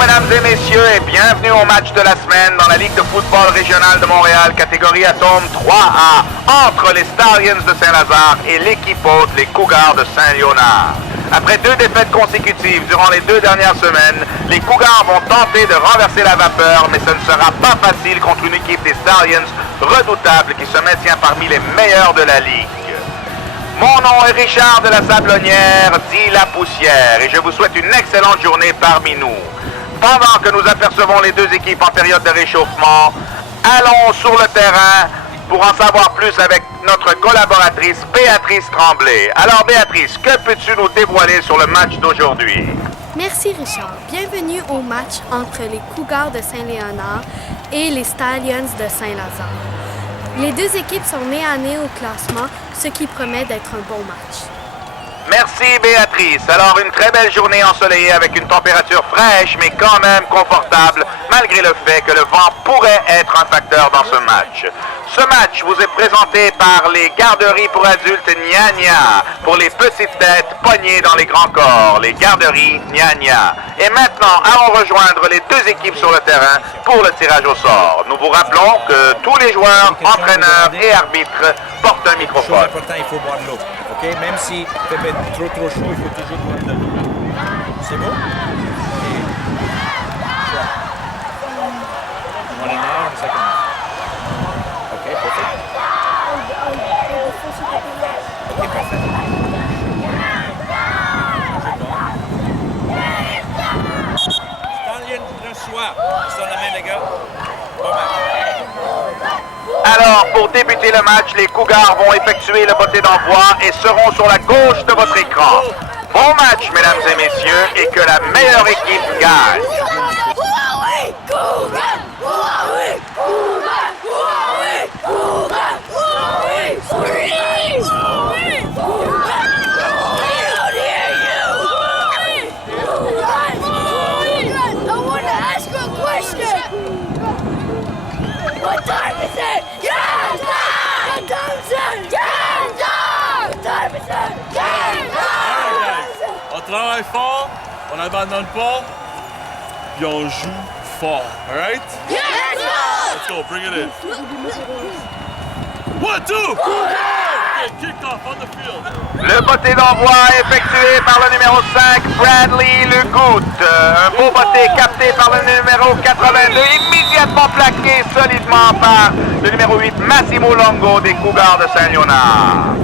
mesdames et messieurs, et bienvenue au match de la semaine dans la Ligue de football régionale de Montréal, catégorie Atome 3A, entre les Stallions de Saint-Lazare et l'équipe hôte, les Cougars de Saint-Léonard. Après 2 défaites consécutives durant les 2 dernières semaines, les Cougars vont tenter de renverser la vapeur, mais ce ne sera pas facile contre une équipe des Stallions redoutable qui se maintient parmi les meilleurs de la Ligue. Mon nom est Richard de la Sablonnière, dit La Poussière, et je vous souhaite une excellente journée parmi nous. Pendant que nous apercevons les 2 équipes en période de réchauffement, allons sur le terrain pour en savoir plus avec notre collaboratrice Béatrice Tremblay. Alors Béatrice, que peux-tu nous dévoiler sur le match d'aujourd'hui? Merci Richard. Bienvenue au match entre les Cougars de Saint-Léonard et les Stallions de Saint-Lazare. Les 2 équipes sont nez à nez au classement, ce qui promet d'être un bon match. Merci Béatrice. Alors une très belle journée ensoleillée avec une température fraîche mais quand même confortable malgré le fait que le vent pourrait être un facteur dans ce match. Ce match vous est présenté par les garderies pour adultes Nya Nya pour les petites têtes pognées dans les grands corps, les garderies Nya Nya. Et maintenant, allons rejoindre les 2 équipes sur le terrain pour le tirage au sort. Nous vous rappelons que tous les joueurs, entraîneurs et arbitres portent un microphone. Chose importante, il faut boire de l'eau. Okay? Même si il fait trop chaud, il faut toujours boire de l'eau. C'est bon? One an hour and a second. Okay, perfect. Okay, perfect. Stallion, reçoit. Sur la main, les gars. Bon match. Alors, pour débuter le match, les Cougars vont effectuer le botté d'envoi et seront sur la gauche de votre écran. Bon match, mesdames et messieurs, et que la meilleure équipe gagne. On travaille fort, on n'abandonne pas, puis on joue fort. Alright? Yes! Let's go, bring it in. 1, 2! Okay, kick off on the field. Le botté d'envoi effectué par le numéro 5, Bradley Legoutte. Un beau botté capté par le numéro 82, immédiatement plaqué solidement par le numéro 8, Massimo Longo des Cougars de Saint-Léonard.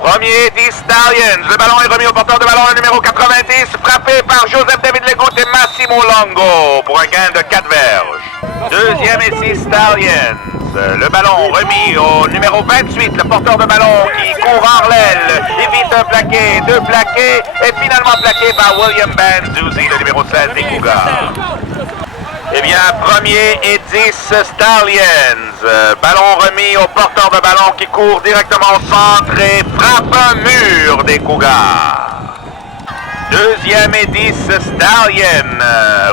Premier des Stallions. Le ballon est remis au porteur de ballon, le numéro 90, frappé par Joseph David Legoutte et Massimo Longo pour un gain de 4 verges. Deuxième essai Stallions. Le ballon remis au numéro 28, le porteur de ballon qui court en l'aile, évite un plaqué, 2 plaqués et finalement plaqué par William Banzouzi, le numéro 16 des Cougars. Eh bien, premier et 10 Stallions. Ballon remis au porteur de ballon qui court directement au centre et frappe un mur des Cougars. Deuxième et 10 Stallions.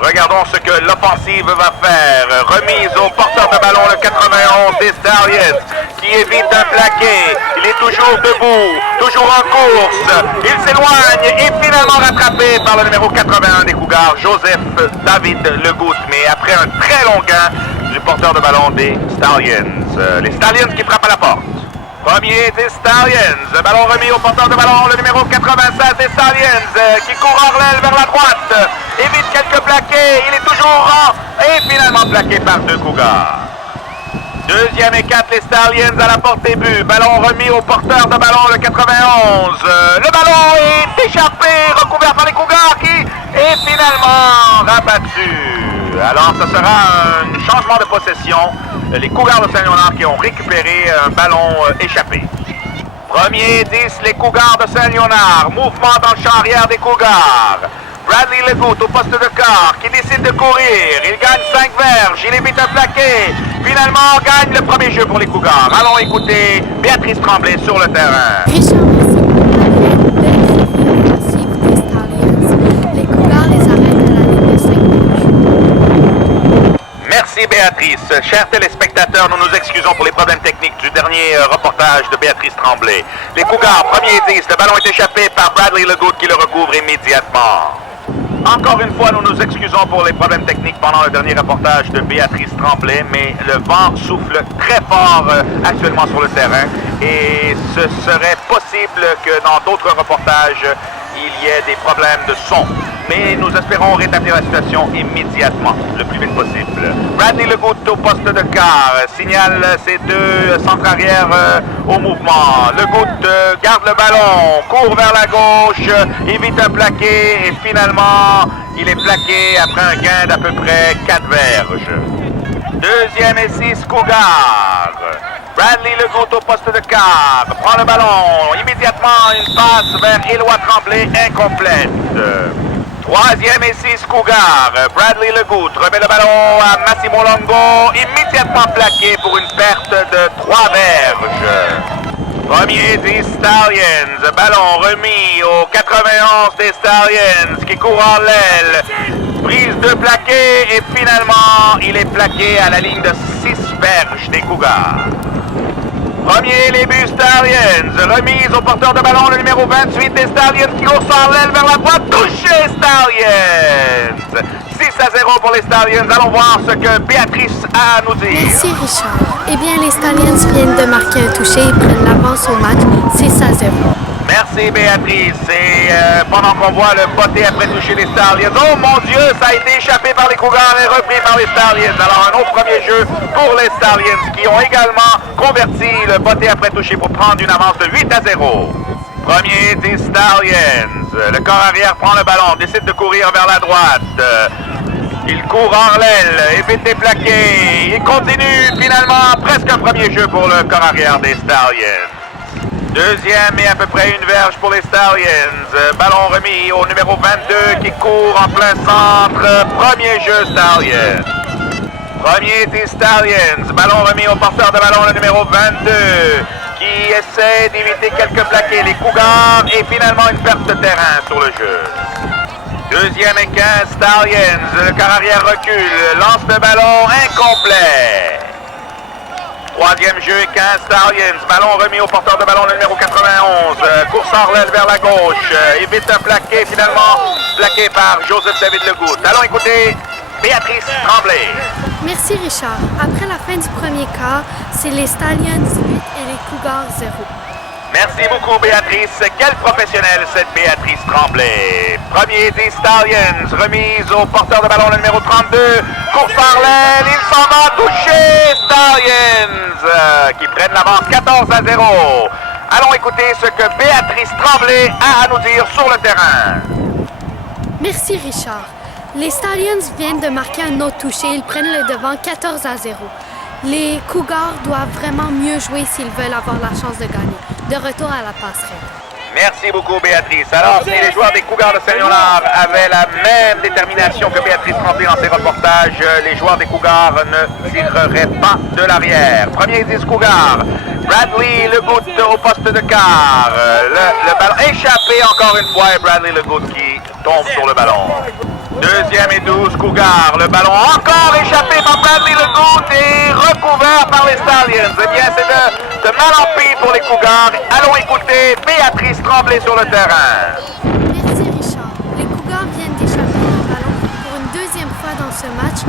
Regardons ce que l'offensive va faire. Remise au porteur de ballon, le 91 des Stallions, qui évite un plaqué. Il est toujours debout, toujours en course. Il s'éloigne et finalement rattrapé par le numéro 81 des Cougars, Joseph David Legoutte. Mais après un très long gain du porteur de ballon des Stallions. Les Stallions qui frappent à la porte. Premier des Stallions. Ballon remis au porteur de ballon, le numéro 96 des Stallions, qui court en l'aile vers la droite. Évite quelques plaqués. Il est toujours en et finalement plaqué par 2 Cougars. Deuxième et 4, les Stallions à la porte des buts. Ballon remis au porteur de ballon, le 91. Le ballon est échappé, recouvert par les Cougars qui est finalement rabattu. Alors, ce sera un changement de possession. Les Cougars de Saint-Léonard qui ont récupéré un ballon échappé. Premier 10, les Cougars de Saint-Léonard. Mouvement dans le champ arrière des Cougars. Bradley Legoutte au poste de quart qui décide de courir. Il gagne 5 verges. Il évite un plaqué. Finalement, gagne le premier jeu pour les Cougars. Allons écouter Béatrice Tremblay sur le terrain. Richard, merci pour la belle offensive des Stallions. Les Cougars les arrêtent à la ligne de 5 buts. Merci Merci Béatrice. Chers téléspectateurs, nous nous excusons pour les problèmes techniques du dernier reportage de Béatrice Tremblay. Les Cougars, premier et 10, le ballon est échappé par Bradley Legout qui le recouvre immédiatement. Encore une fois, nous nous excusons pour les problèmes techniques pendant le dernier reportage de Béatrice Tremblay, mais le vent souffle très fort actuellement sur le terrain et ce serait possible que dans d'autres reportages, il y ait des problèmes de son. Mais nous espérons rétablir la situation immédiatement, le plus vite possible. Bradley Legout au poste de quart signale ses deux centres arrière au mouvement. Legout garde le ballon, court vers la gauche, évite un plaqué et finalement, il est plaqué après un gain d'à peu près 4 verges. Deuxième et 6, Cougars. Bradley Legout au poste de quart prend le ballon. Immédiatement, une passe vers Éloi Tremblay incomplète. Troisième et 6, Cougars. Bradley Legout remet le ballon à Massimo Longo, immédiatement plaqué pour une perte de 3 verges. Premier et 10, Stallions. Ballon remis au 91 des Stallions qui court en l'aile. Prise de plaqué et finalement, il est plaqué à la ligne de 6 verges des Cougars. Premier, les buts Stallions. Remise au porteur de ballon, le numéro 28 des Stallions qui court sans l'aile vers la droite. Touché Stallions. 6-0 pour les Stallions. Allons voir ce que Béatrice a à nous dire. Merci Richard. Eh bien, les Stallions viennent de marquer un touché et prennent l'avance au match 6-0. Merci Béatrice. Et pendant qu'on voit le botté après toucher les Stallions, oh mon Dieu, ça a été échappé par les Cougars et repris par les Stallions. Alors un autre premier jeu pour les Stallions qui ont également converti le botté après toucher pour prendre une avance de 8-0. Premier 10 Stallions. Le corps arrière prend le ballon, décide de courir vers la droite. Il court en l'aile, évite des plaqués. Il continue finalement presque un premier jeu pour le corps arrière des Stallions. Deuxième et à peu près une verge pour les Stallions. Ballon remis au numéro 22 qui court en plein centre. Premier jeu Stallions. Premier des Stallions. Ballon remis au porteur de ballon, le numéro 22 qui essaie d'éviter quelques plaqués. Les Cougars et finalement une perte de terrain sur le jeu. Deuxième et 15 Stallions. Le quart arrière recule. Lance le ballon incomplet. Troisième jeu, 15 Stallions. Ballon remis au porteur de ballon, le numéro 91. Course en l'aile vers la gauche. Évite un plaqué, finalement plaqué par Joseph David Legout. Allons écouter Béatrice Tremblay. Merci Richard. Après la fin du premier quart, c'est les Stallions 8 et les Cougars 0. Merci beaucoup Béatrice. Quelle professionnelle cette Béatrice Tremblay. Premier des Stallions, remise au porteur de ballon, le numéro 32. Course par l'aile, il s'en va toucher Stallions qui prennent l'avance 14-0. Allons écouter ce que Béatrice Tremblay a à nous dire sur le terrain. Merci Richard. Les Stallions viennent de marquer un autre touché. Ils prennent le devant 14-0. Les Cougars doivent vraiment mieux jouer s'ils veulent avoir la chance de gagner. De retour à la passerelle. Merci beaucoup Béatrice. Alors, si les joueurs des Cougars de Saint-Léonard avaient la même détermination que Béatrice Tremblay dans ses reportages, les joueurs des Cougars ne tireraient pas de l'arrière. Premier 10 Cougars. Bradley Legout au poste de quart. Le ballon échappé encore une fois et Bradley Legout qui tombe sur le ballon. Deuxième et 12 Cougars. Le ballon encore échappé par Bradley Legout et recouvert par les Stallions. Eh bien, c'est de mal en pis pour les Cougars. Allons écouter Béatrice Tremblay sur le terrain. Merci Richard. Les Cougars viennent d'échapper le ballon pour une deuxième fois dans ce match.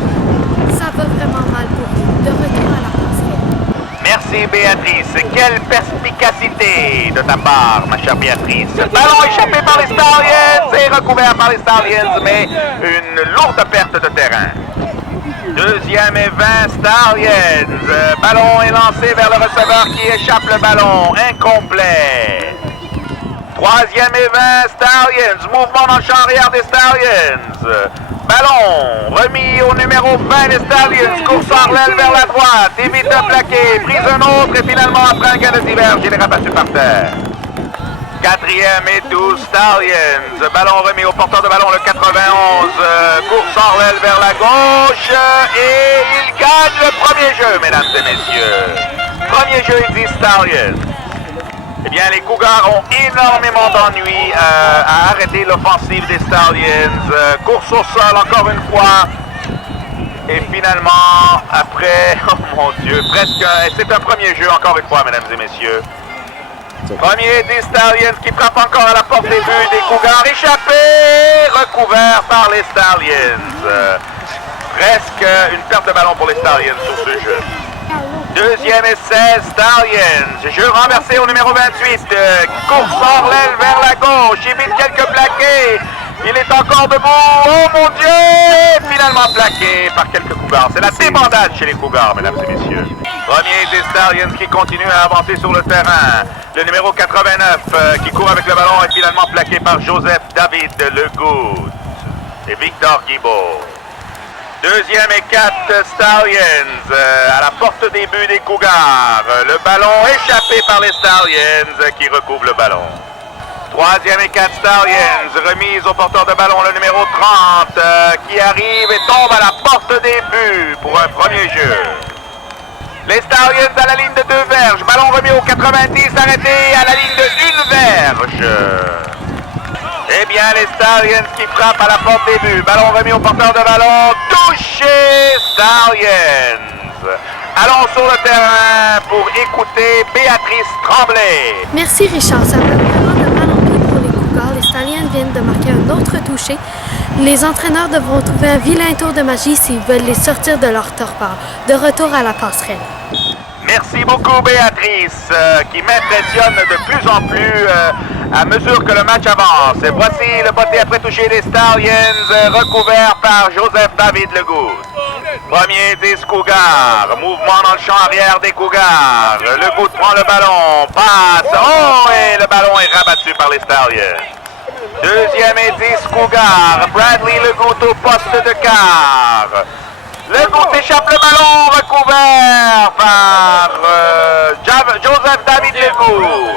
Ça va vraiment mal pour eux. De retour à la passerelle. Merci Béatrice. Quelle perspicacité de ta part, ma chère Béatrice. Ballon échappé par les Stallions et recouvert par les Stallions, mais une lourde perte de terrain. Deuxième et 20 Stallions. Ballon est lancé vers le receveur qui échappe le ballon. Incomplet. Troisième et 20 Stallions. Mouvement dans le champ arrière des Stallions. Ballon remis au numéro 20 des Stallions. Course en l'aile vers la droite. Évite un plaqué. Prise un autre et finalement après un gain de diverge, il est rabattu par terre. Quatrième et 12 Stallions. Ballon remis au porteur de ballon, le 91. Course en l'aile vers la gauche. Et il gagne le premier jeu, mesdames et messieurs. Premier jeu et 10 Stallions. Eh bien, les Cougars ont énormément d'ennuis à arrêter l'offensive des Stallions. Course au sol encore une fois. Et finalement, après, oh mon Dieu, presque, c'est un premier jeu encore une fois, mesdames et messieurs. Premier des Stallions qui frappe encore à la porte des buts des Cougars. Échappé, recouvert par les Stallions. Presque une perte de ballon pour les Stallions sur ce jeu. Deuxième essai, Stallions. Jeu renversé au numéro 28. Course hors l'aile vers la gauche. Évite quelques plaqués. Il est encore debout. Oh mon Dieu! Finalement plaqué par quelques Cougars. C'est la débandade chez les Cougars, mesdames et messieurs. Premier des Stallions qui continue à avancer sur le terrain. Le numéro 89 qui court avec le ballon est finalement plaqué par Joseph David Legout et Victor Guibault. Deuxième et 4 Stallions à la porte des buts des Cougars. Le ballon échappé par les Stallions qui recouvrent le ballon. Troisième et 4 Stallions, remise au porteur de ballon, le numéro 30 qui arrive et tombe à la porte des buts pour un premier jeu. Les Stallions à la ligne de 2 verges, ballon remis au 90, arrêté à la ligne de 1 verge. Eh bien, les Stallions qui frappent à la porte des buts, ballon remis au porteur de ballon, touché Stallions. Allons sur le terrain pour écouter Béatrice Tremblay. Merci Richard, ça fait vraiment de mal en pis pour les Cougars. Les Stallions viennent de marquer un autre touché. Les entraîneurs devront trouver un vilain tour de magie s'ils veulent les sortir de leur torpeur. De retour à la passerelle. Merci beaucoup Béatrice, qui m'impressionne de plus en plus à mesure que le match avance. Et voici le botté après toucher des Stallions, recouvert par Joseph David Legout. Premier des Cougars, mouvement dans le champ arrière des Cougars. Legout prend le ballon, passe, oh, et le ballon est rabattu par les Stallions. Deuxième et 10 Cougars, Bradley Legout au poste de quart. Legout échappe le ballon, recouvert par Joseph David Legout.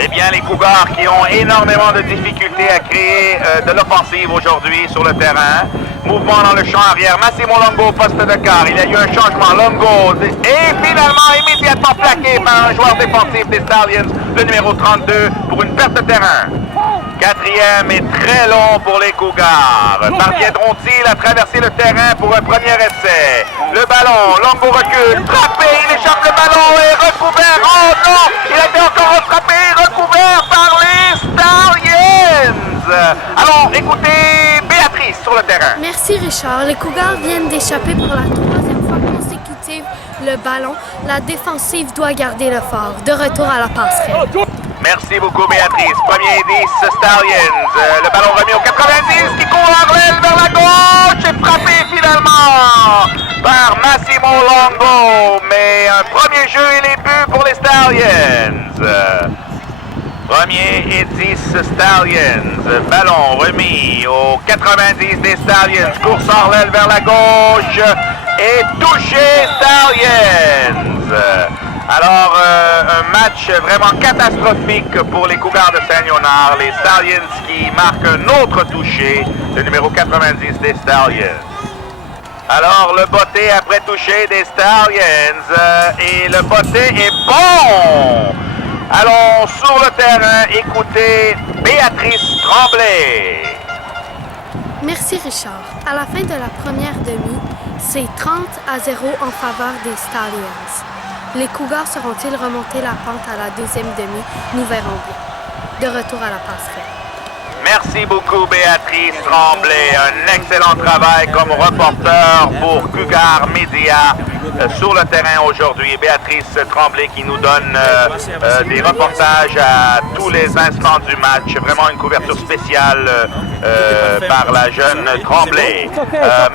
Eh bien, les Cougars qui ont énormément de difficultés à créer de l'offensive aujourd'hui sur le terrain. Mouvement dans le champ arrière, Massimo Longo au poste de quart. Il y a eu un changement, Longo est finalement immédiatement plaqué par un joueur défensif des Stallions, le numéro 32, pour une perte de terrain. Quatrième et très long pour les Cougars. Parviendront-ils à traverser le terrain pour un premier essai? Le ballon, Longo recule, frappé, il échappe le ballon et recouvert. Oh non! Il a été encore rattrapé, recouvert par les Stallions. Allons écoutez Béatrice sur le terrain. Merci Richard. Les Cougars viennent d'échapper pour la 3e fois consécutive le ballon. La défensive doit garder le fort. De retour à la passerelle. Merci beaucoup Béatrice. Premier 10 Stallions. Le ballon remis au 90 qui court en l'aile vers la gauche et frappé finalement par Massimo Longo. Mais un premier jeu et les buts pour les Stallions. Premier et 10 Stallions. Ballon remis au 90 des Stallions. Course hors l'aile vers la gauche et touché Stallions. Alors, un match vraiment catastrophique pour les Cougars de Saint-Léonard. Les Stallions qui marquent un autre touché, le numéro 90 des Stallions. Alors, le botté après touché des Stallions. Et le botté est bon! Allons sur le terrain écouter Béatrice Tremblay. Merci Richard. À la fin de la première demi, c'est 30-0 en faveur des Stallions. Les Cougars seront-ils remontés la pente à la deuxième demi? Nous verrons bien. De retour à la passerelle. Merci beaucoup Béatrice Tremblay. Un excellent travail comme reporter pour Cougar Media sur le terrain aujourd'hui. Béatrice Tremblay qui nous donne des reportages à tous les instants du match. Vraiment une couverture spéciale par la jeune Tremblay.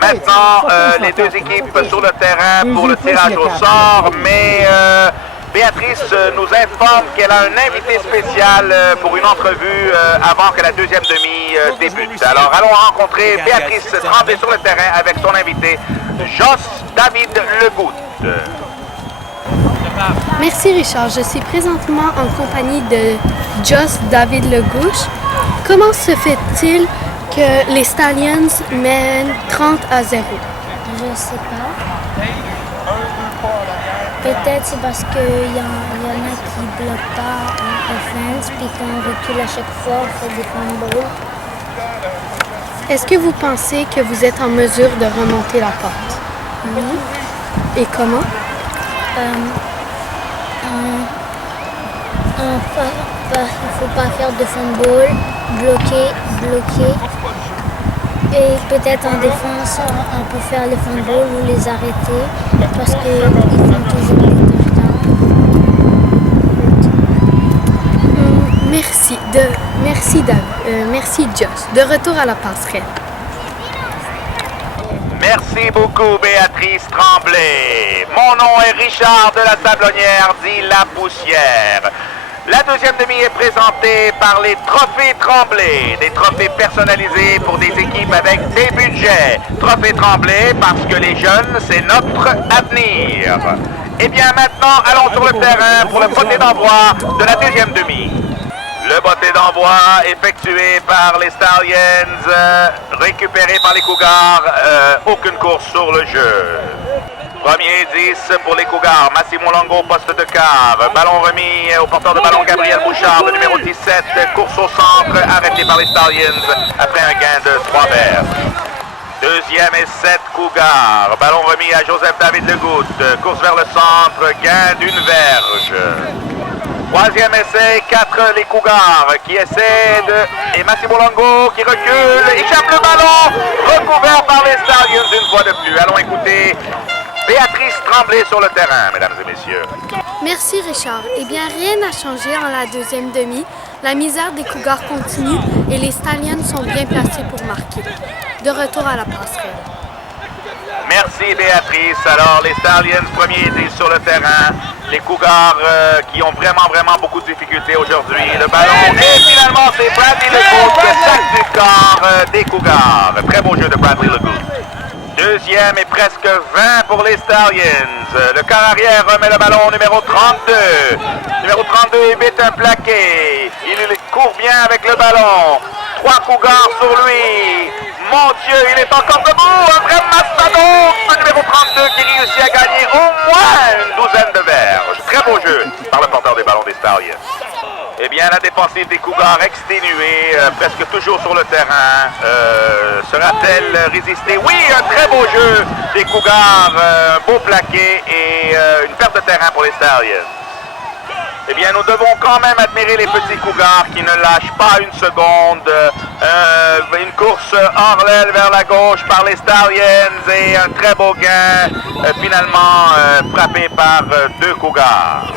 Maintenant, les deux équipes sur le terrain pour le tirage au sort, mais Béatrice nous informe qu'elle a un invité spécial pour une entrevue avant que la deuxième demi débute. Alors, allons rencontrer Béatrice Tremblay sur le terrain avec son invité, Jos David Legout. Merci Richard. Je suis présentement en compagnie de Jos David Legout. Comment se fait-il que les Stallions mènent 30-0? Je sais pas. Peut-être c'est parce qu'il y en a qui bloquent pas en offense, puis qu'on recule à chaque fois, on fait des fumbles. Est-ce que vous pensez que vous êtes en mesure de remonter la porte? Et comment? Il ne faut pas faire de fumble, bloquer. Et peut-être en défense, on peut faire les fumbles ou les arrêter parce qu'ils font toujours des touchdowns. Merci Josh. De retour à la passerelle. Merci beaucoup, Béatrice Tremblay. Mon nom est Richard de la Sablonnière, dit La Poussière. La deuxième demi est présentée par les Trophées Tremblay, des trophées personnalisés pour des équipes avec des budgets. Trophées Tremblay parce que les jeunes, c'est notre avenir. Et bien maintenant, allons sur le terrain pour le botté d'envoi de la deuxième demi. Le botté d'envoi effectué par les Stallions, récupéré par les Cougars, aucune course sur le jeu. Premier 10 pour les Cougars, Massimo Longo, poste de quart. Ballon remis au porteur de ballon Gabriel Bouchard, le numéro 17. Course au centre, arrêté par les Stallions après un gain de 3 verges. Deuxième et 7 Cougars. Ballon remis à Joseph David Legoutte. Course vers le centre, gain d'une verge. Troisième essai, 4 les Cougars qui essaient de... Et Massimo Longo qui recule, échappe le ballon, recouvert par les Stallions une fois de plus. Allons écouter Béatrice Tremblay sur le terrain, mesdames et messieurs. Merci Richard. Eh bien, rien n'a changé en la deuxième demi. La misère des Cougars continue et les Stallions sont bien placés pour marquer. De retour à la passerelle. Merci Béatrice. Alors les Stallions, premier 10 sur le terrain. Les Cougars qui ont vraiment beaucoup de difficultés aujourd'hui. Le ballon et finalement c'est Bradley Legoutte, sac du corps des Cougars. Très beau jeu de Bradley Legoutte. Deuxième et presque 20 pour les Stallions. Le quart arrière remet le ballon au numéro 32. Numéro 32 évite un plaqué. Il court bien avec le ballon. 3 Cougars sur lui. Mon Dieu, il est encore debout. Un vrai mastodonte. Le numéro 32 qui réussit à gagner au moins une douzaine de verges. Très beau jeu par le porteur des ballons des Stallions. Eh bien, la défensive des Cougars exténuée, presque toujours sur le terrain. Sera-t-elle résistée? Oui, un très beau jeu des Cougars, un beau plaqué et une perte de terrain pour les Stallions. Eh bien, nous devons quand même admirer les petits Cougars qui ne lâchent pas une seconde. Une course hors l'aile vers la gauche par les Stallions et un très beau gain, finalement frappé par 2 Cougars.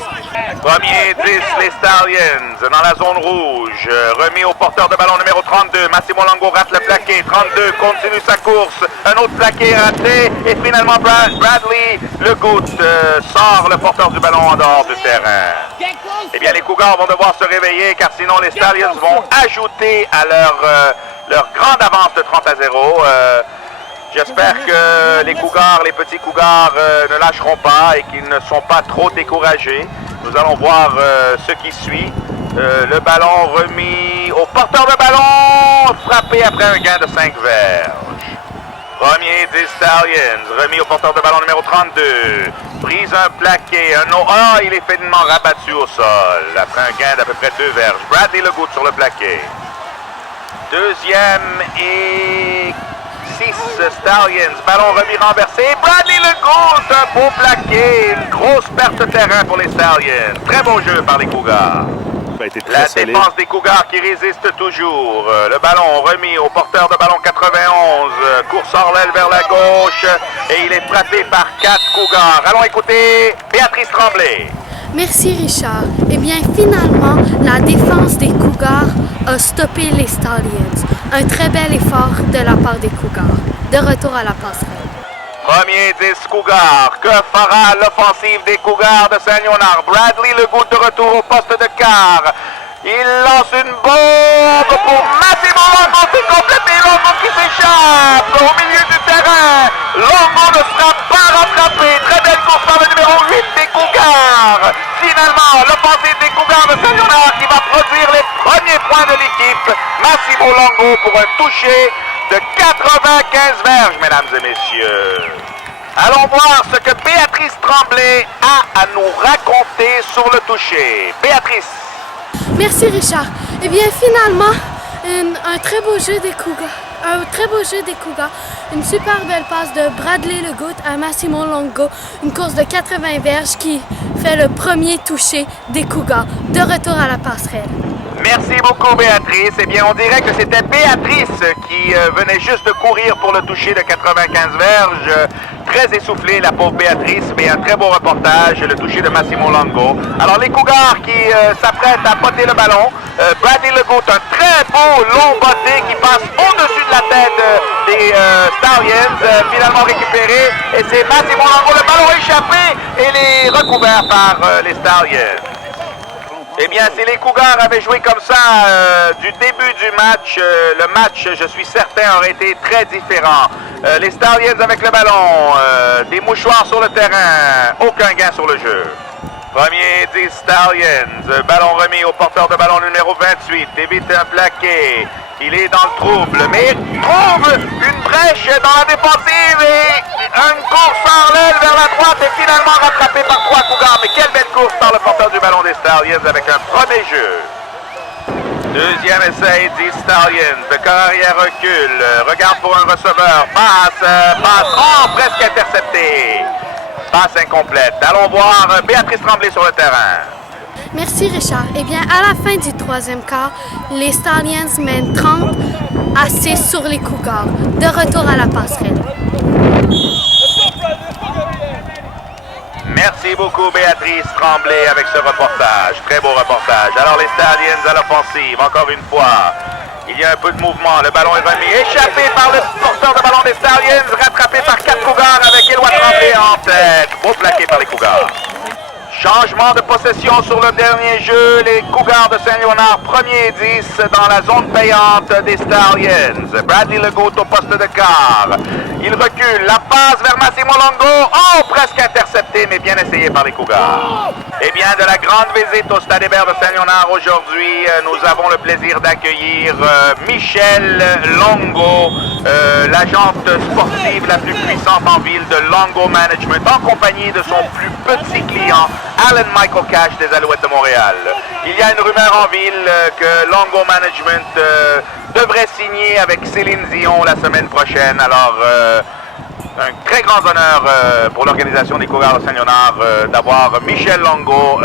Premier 10, les Stallions dans la zone rouge. Remis au porteur de ballon numéro 32. Massimo Longo rate le plaqué. 32 continue sa course. Un autre plaqué raté. Et finalement, Bradley Legoutte sort le porteur du ballon en dehors du terrain. Eh bien, les Cougars vont devoir se réveiller car sinon les Stallions vont ajouter à leur grande avance de 30-0. J'espère que les Cougars, les petits Cougars ne lâcheront pas et qu'ils ne sont pas trop découragés. Nous allons voir ce qui suit. Le ballon remis au porteur de ballon, frappé après un gain de 5 verges. Premier des Stallions, remis au porteur de ballon numéro 32. Prise un plaqué, il est finement rabattu au sol après un gain d'à peu près 2 verges. Bradley Legoutte sur le plaqué. Deuxième et 6 Stallions, ballon remis renversé. Bradley Legoutte, un beau plaqué, une grosse perte de terrain pour les Stallions. Très beau jeu par les Cougars. La défense des Cougars qui résiste toujours. Le ballon remis au porteur de ballon 91. Course hors l'aile vers la gauche. Et il est frappé par 4 Cougars. Allons écouter Béatrice Tremblay. Merci Richard. Eh bien, finalement, la défense des Cougars a stoppé les Stallions. Un très bel effort de la part des Cougars. De retour à la passerelle. Premier 10 Cougars. Que fera l'offensive des Cougars de Saint-Léonard? Bradley Legoutte de retour au poste de quart. Il lance une bombe pour Massimo Longo. C'est complété. Longo qui s'échappe au milieu du terrain. Longo ne sera pas rattrapé. Très belle course par le numéro 8 des Cougars. Finalement, l'offensive des Cougars de Saint-Léonard qui va produire les premiers points de l'équipe. Massimo Longo pour un toucher de 95 verges, mesdames et messieurs. Allons voir ce que Béatrice Tremblay a à nous raconter sur le toucher. Béatrice. Merci Richard. Eh bien, finalement, un très beau jeu des Cougars. Un très beau jeu des Cougars. Une super belle passe de Bradley Legout à Massimo Longo. Une course de 80 verges qui fait le premier toucher des Cougars. De retour à la passerelle. Merci beaucoup, Béatrice. Eh bien, on dirait que c'était Béatrice qui venait juste de courir pour le toucher de 95 verges. Très essoufflée, la pauvre Béatrice, mais un très beau reportage, le toucher de Massimo Longo. Alors, les Cougars qui s'apprêtent à botter le ballon. Bradley Legout, un très beau long botté qui passe au-dessus de la tête des Stallions, finalement récupéré. Et c'est Massimo Longo, le ballon échappé et les recouvert par les Stallions. Eh bien, si les Cougars avaient joué comme ça du début du match, le match, je suis certain, aurait été très différent. Les Stallions avec le ballon, des mouchoirs sur le terrain, aucun gain sur le jeu. Premier des Stallions, ballon remis au porteur de ballon numéro 28, évite un plaqué. Il est dans le trouble, mais il trouve une brèche dans la défensive et une course en l'aile vers la droite et finalement rattrapé par 3 Cougars. Mais quelle belle course par le porteur du ballon des Stallions avec un premier jeu. Deuxième essai des Stallions. Le corps arrière recule. Regarde pour un receveur. Passe. Oh, presque intercepté. Passe incomplète. Allons voir Béatrice Tremblay sur le terrain. Merci Richard. Eh bien, à la fin du troisième quart, les Stallions mènent 30 à 6 sur les Cougars. De retour à la passerelle. Merci beaucoup Béatrice Tremblay avec ce reportage. Très beau reportage. Alors les Stallions à l'offensive, encore une fois. Il y a un peu de mouvement. Le ballon est remis. Échappé par le porteur de ballon des Stallions. Rattrapé par 4 Cougars avec Éloi Tremblay en tête. Beau plaqué par les Cougars. Changement de possession sur le dernier jeu. Les Cougars de Saint-Léonard, premier 10 dans la zone payante des Stallions. Bradley Legout au poste de quart. Il recule. La passe vers Massimo Longo. Oh, presque intercepté, mais bien essayé par les Cougars. Eh bien, de la grande visite au Stade Hébert de Saint-Léonard aujourd'hui, nous avons le plaisir d'accueillir Michel Longo, l'agente sportive la plus puissante en ville de Longo Management, en compagnie de son plus petit client, Alan Michael Cash des Alouettes de Montréal. Il y a une rumeur en ville que Longo Management devrait signer avec Céline Dion la semaine prochaine. Alors, un très grand honneur pour l'organisation des Cougars de Saint-Léonard d'avoir Michel Longo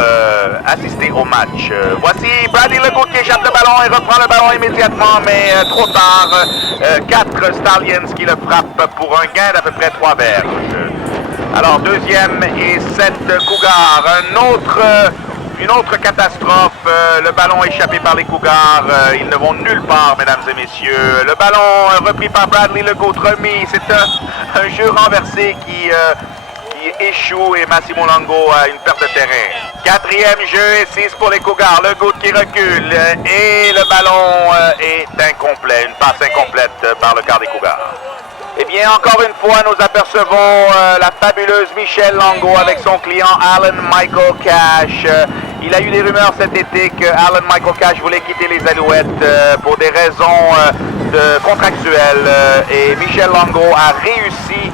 assisté au match. Voici Bradley Legout qui échappe le ballon et reprend le ballon immédiatement, mais trop tard. 4 Stallions qui le frappent pour un gain d'à peu près 3 verges. Alors, deuxième et 7 Cougars. Une autre catastrophe. Le ballon échappé par les Cougars. Ils ne vont nulle part, mesdames et messieurs. Le ballon repris par Bradley Legout, remis. C'est un jeu renversé qui échoue et Massimo Longo a une perte de terrain. Quatrième jeu et 6 pour les Cougars. Legout qui recule et le ballon est incomplet. Une passe incomplète par le quart des Cougars. Eh bien, encore une fois, nous apercevons la fabuleuse Michel Longo avec son client Alan Michael Cash. Il a eu des rumeurs cet été que Alan Michael Cash voulait quitter les Alouettes pour des raisons contractuelles. Et Michel Longo a réussi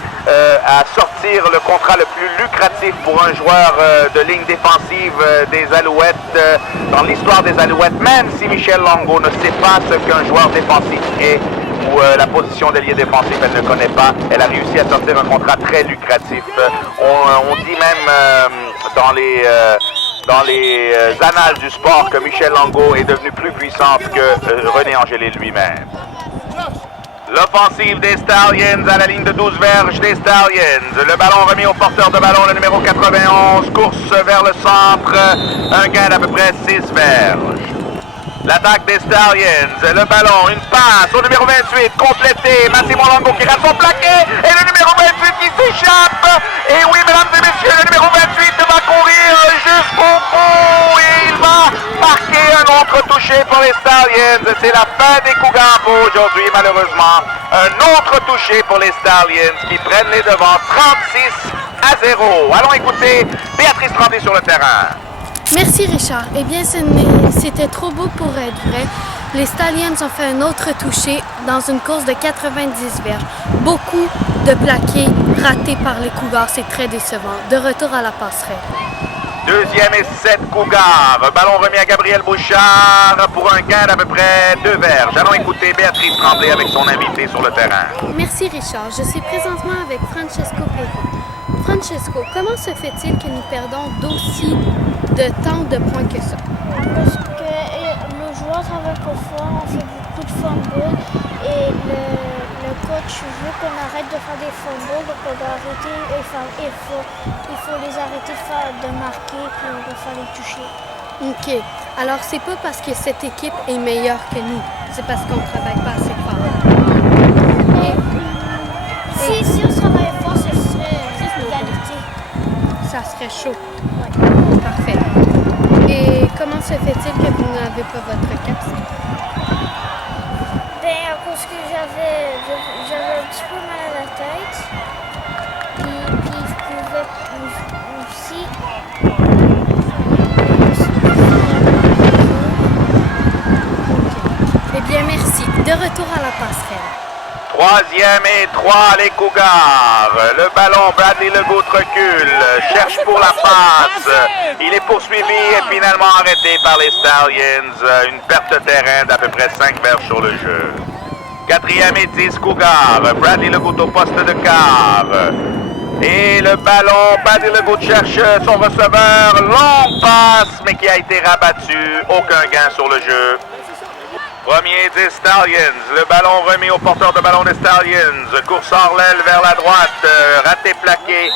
à sortir le contrat le plus lucratif pour un joueur de ligne défensive des Alouettes dans l'histoire des Alouettes, même si Michel Longo ne sait pas ce qu'un joueur défensif est, ou la position d'ailier défensif, elle ne connaît pas. Elle a réussi à sortir un contrat très lucratif. On dit même dans les annales du sport que Michel Longo est devenu plus puissante que René Angélil lui-même. L'offensive des Stallions à la ligne de 12 verges des Stallions. Le ballon remis au porteur de ballon, le numéro 91. Course vers le centre. Un gain d'à peu près 6 verges. L'attaque des Stallions, le ballon, une passe au numéro 28, complété, Massimo Longo qui rate son plaqué, et le numéro 28 qui s'échappe. Et oui, mesdames et messieurs, le numéro 28 va courir jusqu'au bout, et il va marquer un autre touché pour les Stallions. C'est la fin des Cougars pour aujourd'hui, malheureusement. Un autre touché pour les Stallions qui prennent les devants, 36-0. Allons écouter Béatrice Tremblay sur le terrain. Merci Richard. Eh bien, c'était trop beau pour être vrai. Les Stallions ont fait un autre touché dans une course de 90 verges. Beaucoup de plaqués ratés par les Cougars, c'est très décevant. De retour à la passerelle. Deuxième et 7 Cougars. Ballon remis à Gabriel Bouchard pour un gain d'à peu près 2 verges. Allons écouter Béatrice Tremblay avec son invité sur le terrain. Merci Richard. Je suis présentement avec Francesco Perron. Francesco, comment se fait-il que nous perdons d'aussi de tant de points que ça? Parce que nos joueurs travaillent trop fort, on fait beaucoup de fumbles et le coach veut qu'on arrête de faire des fumbles, donc on doit arrêter, il faut les arrêter de marquer puis on doit faire les toucher. OK. Alors, c'est pas parce que cette équipe est meilleure que nous, c'est parce qu'on travaille pas assez fort. Si on travaillait fort, ce serait l'égalité. Ça serait chaud. Parfait. Et comment se fait-il que vous n'avez pas votre casque? Ben, à cause que j'avais un petit peu mal à la tête. Puis je pouvais aussi. Eh bien, merci. De retour à la passerelle. Troisième et 3 les Cougars. Le ballon, Bradley Legault recule, cherche pour la passe. Il est poursuivi et finalement arrêté par les Stallions. Une perte de terrain d'à peu près 5 verges sur le jeu. Quatrième et 10 Cougars. Bradley Legault au poste de quart. Et le ballon, Bradley Legault cherche son receveur. Longue passe, mais qui a été rabattu. Aucun gain sur le jeu. Premier des Stallions, le ballon remis au porteur de ballon des Stallions. Course hors l'aile vers la droite, raté, plaqué.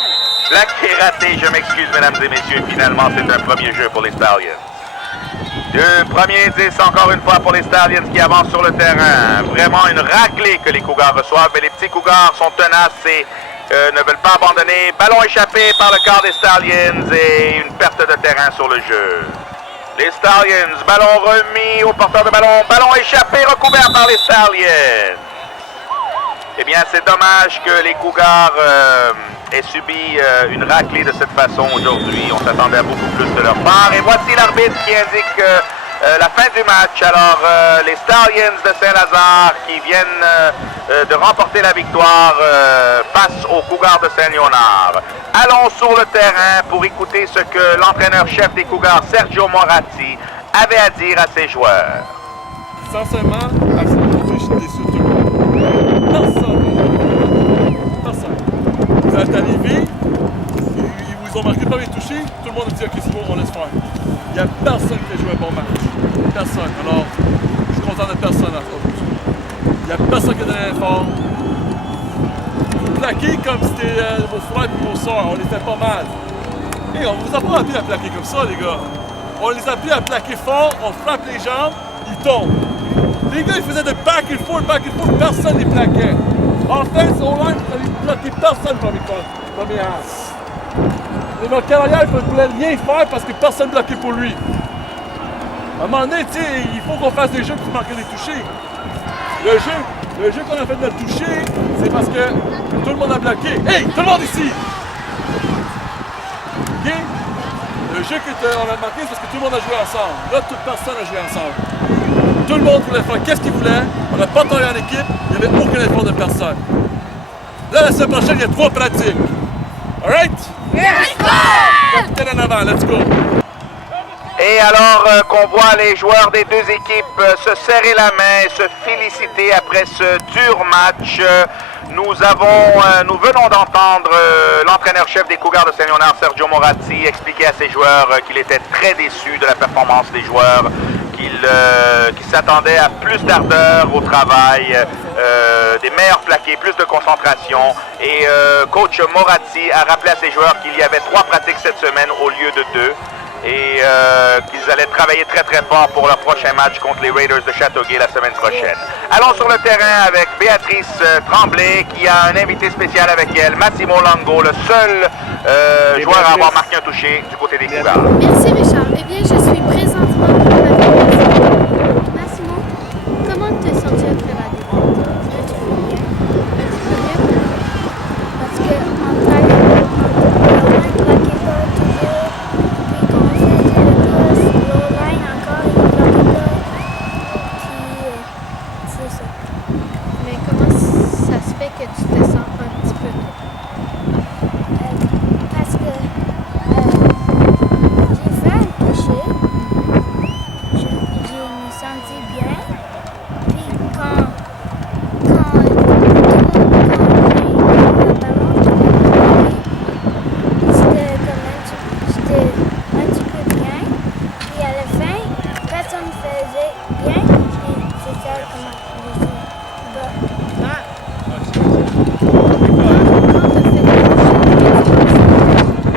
Plaqué, raté, je m'excuse mesdames et messieurs. Finalement, c'est un premier jeu pour les Stallions. Premier 10 encore une fois pour les Stallions qui avancent sur le terrain. Vraiment une raclée que les Cougars reçoivent, mais les petits Cougars sont tenaces et ne veulent pas abandonner. Ballon échappé par le quart des Stallions et une perte de terrain sur le jeu. Les Stallions, ballon remis au porteur de ballon, ballon échappé, recouvert par les Stallions. Eh bien, c'est dommage que les Cougars aient subi une raclée de cette façon aujourd'hui. On s'attendait à beaucoup plus de leur part. Et voici l'arbitre qui indique la fin du match. Alors, les Stallions de Saint-Lazare qui viennent de remporter la victoire face aux Cougars de Saint-Léonard. Allons sur le terrain pour écouter ce que l'entraîneur-chef des Cougars, Sergio Moratti, avait à dire à ses joueurs. Sincèrement, aujourd'hui, je suis déçu de tout le monde. Personne. Vous êtes arrivés, ils vous ont marqué par les touchés, tout le monde a dit ok, c'est bon, on laisse faire. Il n'y a personne qui a joué un bon match. Personne. Alors, je suis content de personne à aujourd'hui. Il n'y a personne qui a donné l'effort. Vous plaquez comme si c'était vos frères et vos soeurs, on les fait pas mal. Et on vous a pas appris à plaquer comme ça, les gars. On les a appris à plaquer fort, on frappe les jambes, ils tombent. Les gars, ils faisaient de back and forth, personne les plaquait. En fait, au line, vous n'avez plaqué personne pour mes as. Et notre carrière, il ne voulait rien faire parce que personne ne bloquait pour lui. À un moment donné, tu sais, il faut qu'on fasse des jeux pour marquer des touchés. Le jeu qu'on a fait de toucher, c'est parce que tout le monde a bloqué. Hey, tout le monde ici! OK? Le jeu qu'on a marqué, c'est parce que tout le monde a joué ensemble. Là, toute personne a joué ensemble. Tout le monde voulait faire qu'est-ce qu'il voulait. On n'a pas travaillé en équipe. Il n'y avait aucun effort de personne. Là, la semaine prochaine, il y a 3 pratiques. All right? Yes, Capitaine en avant, let's go! Et alors qu'on voit les joueurs des deux équipes se serrer la main et se féliciter après ce dur match, nous venons d'entendre l'entraîneur-chef des Cougars de Saint-Léonard, Sergio Moratti, expliquer à ses joueurs qu'il était très déçu de la performance des joueurs, qu'il s'attendait à plus d'ardeur au travail, des meilleurs plaqués, plus de concentration. Et coach Moratti a rappelé à ses joueurs qu'il y avait 3 pratiques cette semaine au lieu de 2. Et qu'ils allaient travailler très très fort pour leur prochain match contre les Raiders de Châteauguay la semaine prochaine. Allons sur le terrain avec Béatrice Tremblay qui a un invité spécial avec elle, Massimo Longo, le seul joueur à avoir marqué un touché du côté des Cougars. Merci Richard. Eh bien, je suis présentement avec Massimo. Massimo, comment te sens-tu après la défaite? Un petit peu mieux. Parce qu'en taille, on ne plaquait pas toujours. Puis quand on faisait le toss, l'O-line encore, il ne plaquait pas. Puis c'est ça. Mais comment ça se fait que tu te sens un petit peu mieux? Parce que senti bien. Puis quand c'était un petit peu bien. Puis à la fin, personne ne faisait bien. Puis c'est ça comment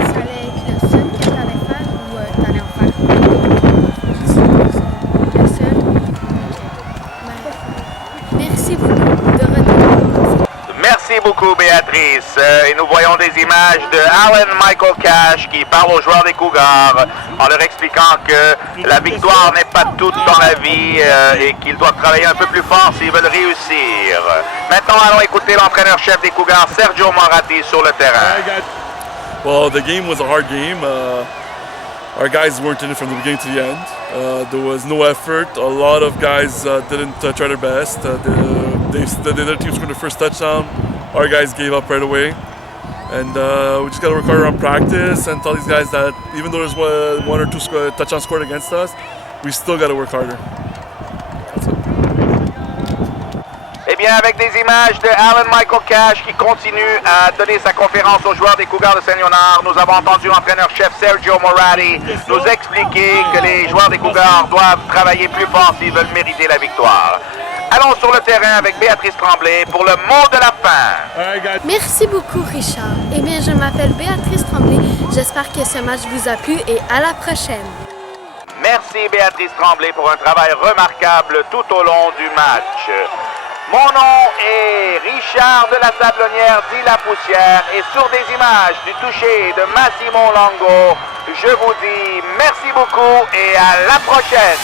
Ça allait être le seul que tu allais faire ou tu allais en faire? Le seul? Merci beaucoup. De retour. Merci beaucoup, Béatrice. Et nous voyons des images de Alan Michael Cash qui parle aux joueurs des Cougars en leur expliquant que la victoire n'est pas toute dans la vie et qu'ils doivent travailler un peu plus fort s'ils veulent réussir. Maintenant, allons écouter l'entraîneur-chef des Cougars, Sergio Moratti, sur le terrain. Well, the game was a hard game. Our guys weren't in it from the beginning to the end. There was no effort. A lot of guys didn't try their best. The other team scored the first touchdown. Our guys gave up right away. And we just got to work harder on practice and tell these guys that even though there's one or two touchdowns scored against us, we still got to work harder. Eh bien, avec des images de Alan Michael Cash qui continue à donner sa conférence aux joueurs des Cougars de Saint-Léonard, nous avons entendu l'entraîneur-chef Sergio Moratti nous expliquer que les joueurs des Cougars doivent travailler plus fort s'ils veulent mériter la victoire. Allons sur le terrain avec Béatrice Tremblay pour le mot de la fin. Merci beaucoup, Richard. Eh bien, je m'appelle Béatrice Tremblay. J'espère que ce match vous a plu et à la prochaine. Merci Béatrice Tremblay pour un travail remarquable tout au long du match. Mon nom est Richard de la Sablonnière dit La Poussière et sur des images du toucher de Massimo Longo, je vous dis merci beaucoup et à la prochaine.